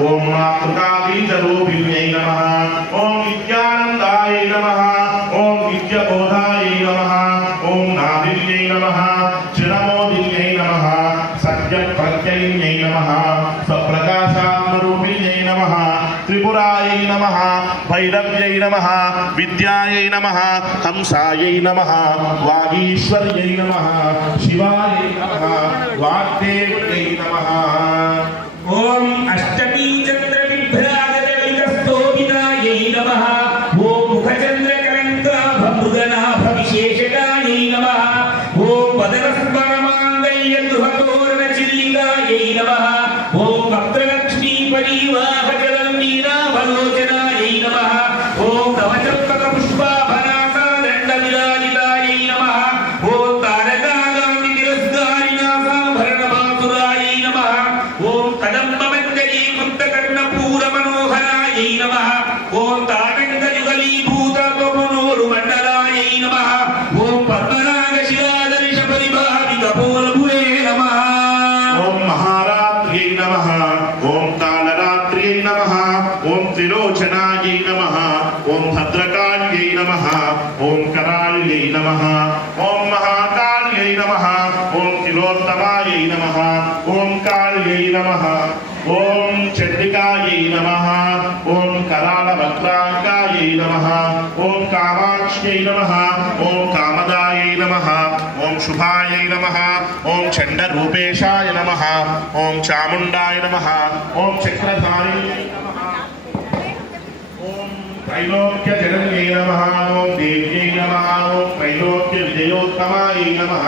ओम मातृकाबीजरूपिण्यै नमः ओम विद्यानन्दायै नमः ओम विद्याबोधायै नमः ओम नादिन्यै नमः चिरमोदिन्यै नमः सत्यप्रत्ययिन्यै नमः सप्रकाशात्मरूपिण्यै नमः त्रिपुरायै नमः भैरव्यै नमः विद्यायै नमः हंसायै नमः वागीश्वर्यै नमः शिवायै नमः वाग्देव्यै नमः ओम अष्टमी चंद्र विभ्राजलितस्तोभिदायै नमः ओम मुखचंद्र कलंकाभ मृगनाभ विशेषकायै नमः ओम पदरस्मरमाङ्गल्य गृहतोरण चिल्लिकायै नमः ओम भक्तलक्ष्मी परिवाह जलमीनाभलोचनायै नमः ओम नवचम्पक पुष्पाभनासा दण्डविराजितायै नमः ओम तारकागामि तिरस्कारिणासाभरणमातुरायै नमः ओम कदम्बमञ्जरी कुन्तकर्णपूरमनोहरायै नमः ओम ताटङ्कयुगलीभूतत्वमनोरुमण्डलायै नमः ओम पद्मनागशिलादर्शपरिभाविकपोलभुवे नमः ओम महारात्र्यै नमः ओम कालरात्र्यै नमः ओम त्रिलोचनायै नमः ओम भद्रकाल्यै नमः ओम कराल्यै नमः ओम महाकाल्यै नमः ओम तिलोत्तमायै नमः ओम काल्यै नमः ओम चंडिकायै नमः ओम करालवक्त्राङ्गायै नमः ओम कामाक्ष्यै नमः ओम कामदायै नमः ओम शुभायै नमः ओम चण्डरूपेशाय नमः ओम चामुण्डाय नमः ओम चक्रधारिण्यै नमः ओम त्रैलोक्यजनन्यै नमः ओम देव्यै नमः ओम त्रैलोक्यविजयोत्तमायै नमः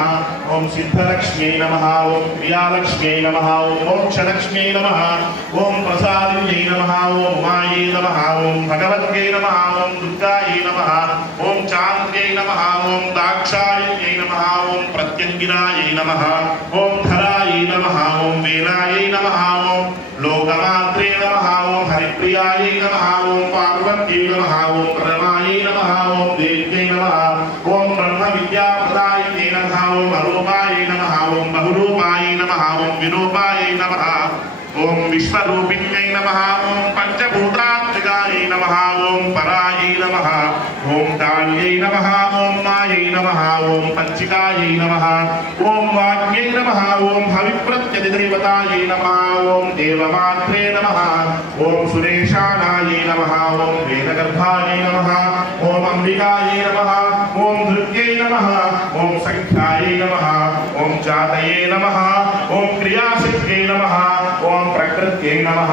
ओम सिद्धलक्ष्म्यै नमः ओम प्रियालक्ष्म्यै नमः ओम मोक्षलक्ष्म्यै नमः ओम प्रसादिन्यै नमः ओम उमायै नमः ओम भगवत्यै नमः ओम दुर्गायै नमः ओम चान्द्यै नमः ओम दाक्षायण्यै नमः ओम प्रत्यङ्गिरायै नमः ओम धरायै नमः ओम वेलायै नमः ओम लोकमात्रे नमः ओम हरिप्रियायै नमः ओम पार्वत्यै नमः ओम परमायै नमः ओम देव्यै नमः ओम ब्रह्मविद्याप्रदायिन्यै नमः ओम अरूपायै नमः ओम बहुरूपायै नमः ओम विरूपायै नमः ओम विश्वरूपिण्यै नमः ओम पंचभूतात्मिकायै नमः ओम परायै नमः ओम काल्यै नमः ओम मायै नमः ओम पञ्चिकायै नमः ओम वाग्यै नमः ओम हविप्रत्यधिदेवतायै नमः ओम देवमात्रे नमः ओम सुरेशानायै नमः ओम वेदगर्भायै नमः ओम अंबिकायै नमः ओम धृत्यै नमः ओम संख्यायै नमः ओम जातये नमः ओम क्रियासिद्ध्यै नमः ओम प्रकृत्यै नमः।